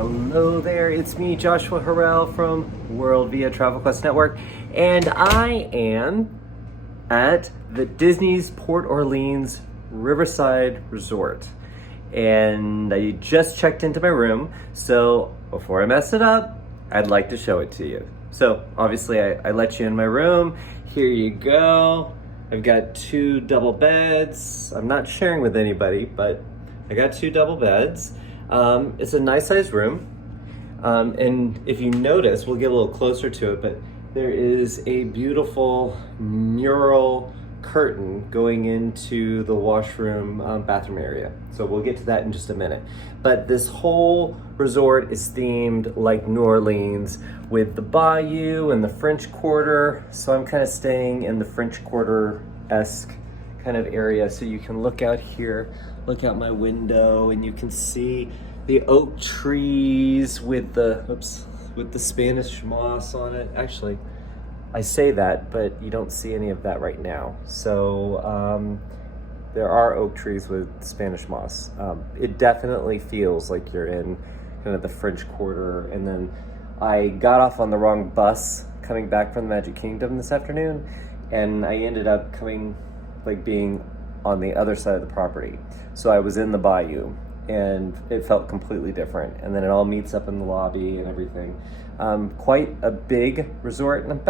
Hello there, it's me, Joshua Harrell from World Via Travel Quest Network, and I am at the Disney's Port Orleans Riverside Resort. And I just checked into my room, so before I mess it up, I'd like to show it to you. So obviously I let you in my room. Here you go. I've got 2 double beds. I'm not sharing with anybody, but I got 2 double beds. It's a nice sized room. And if you notice, we'll get a little closer to it, but there is a beautiful mural curtain going into the washroom bathroom area. So we'll get to that in just a minute. But this whole resort is themed like New Orleans with the bayou and the French Quarter. So I'm kind of staying in the French Quarter-esque kind of area. So you can look out here, look out my window, and you can see the oak trees with the, with the Spanish moss on it. Actually, I say that, but you don't see any of that right now. So there are oak trees with Spanish moss. It definitely feels like you're in kind of the French Quarter. And then I got off on the wrong bus coming back from the Magic Kingdom this afternoon, and I ended up being on the other side of the property. So I was in the bayou, and it felt completely different. And then it all meets up in the lobby and everything. Quite a big resort, and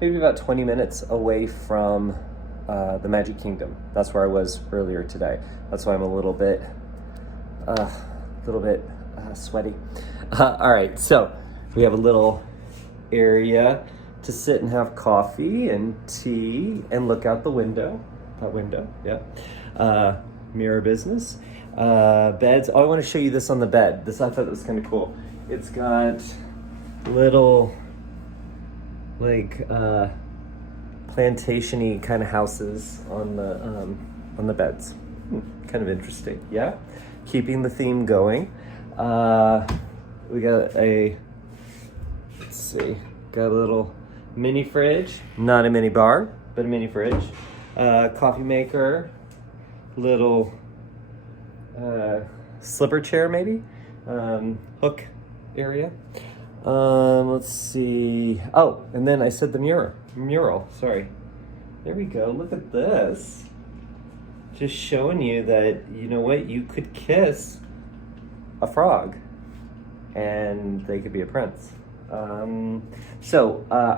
maybe about 20 minutes away from the Magic Kingdom. That's where I was earlier today. That's why I'm a little bit sweaty. All right, so we have a little area to sit and have coffee and tea and look out the window. That window, yeah. Mirror business. Beds. Oh, I want to show you this on the bed. I thought was kind of cool. It's got little plantation-y kind of houses on the beds. Kind of interesting, yeah. Keeping the theme going. We got a little mini fridge, not a mini bar, but a mini fridge. Coffee maker, little slipper chair maybe, hook area. Let's see. Oh, and then I said the mural, sorry. There we go, look at this. Just showing you that, you know what, you could kiss a frog and they could be a prince. I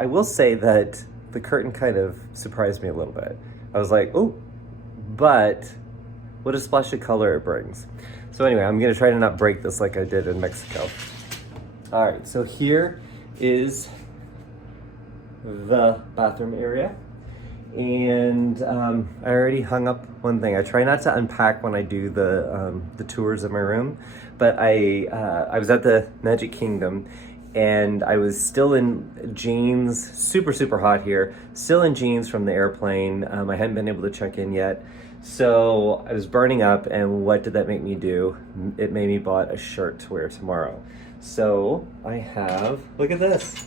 will say that the curtain kind of surprised me a little bit. I was like, oh, but what a splash of color it brings. So anyway, I'm gonna try to not break this like I did in Mexico. All right, so here is the bathroom area. And I already hung up one thing. I try not to unpack when I do the tours of my room, but I was at the Magic Kingdom, and I was still in jeans, super hot here, still in jeans from the airplane. I hadn't been able to check in yet. So I was burning up, and what did that make me do? It made me bought a shirt to wear tomorrow. So I have, look at this.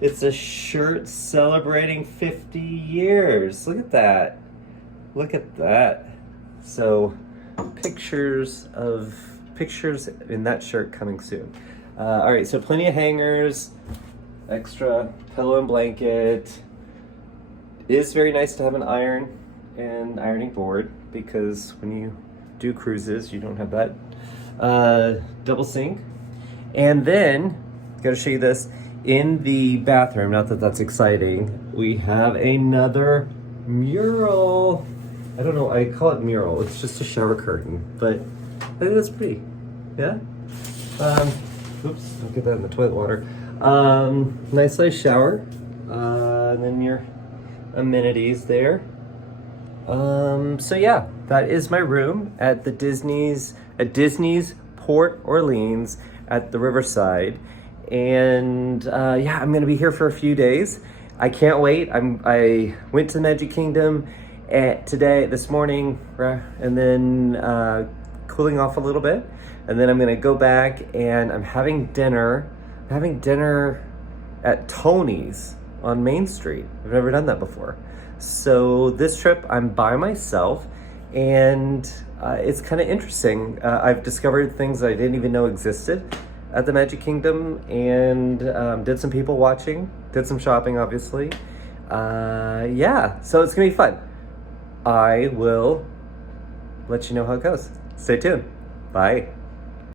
It's a shirt celebrating 50 years. Look at that. Look at that. So pictures in that shirt coming soon. All right, so plenty of hangers, extra pillow and blanket. It is very nice to have an iron and ironing board, because when you do cruises, you don't have that. Double sink. And then, gotta show you this, in the bathroom, not that that's exciting, we have another mural. I don't know, I call it mural, it's just a shower curtain, but I think that's pretty, yeah? Oops, don't get that in the toilet water. Nice size shower, and then your amenities there. So yeah, that is my room at the Disney's Port Orleans at the Riverside. And yeah, I'm gonna be here for a few days. I can't wait. I went to the Magic Kingdom this morning, and then cooling off a little bit. And then I'm gonna go back, and I'm having dinner at Tony's on Main Street. I've never done that before. So this trip I'm by myself, and it's kind of interesting. I've discovered things I didn't even know existed. at the Magic Kingdom and did some people watching, did some shopping, obviously. Yeah, so it's gonna be fun. I will let you know how it goes. Stay tuned. Bye.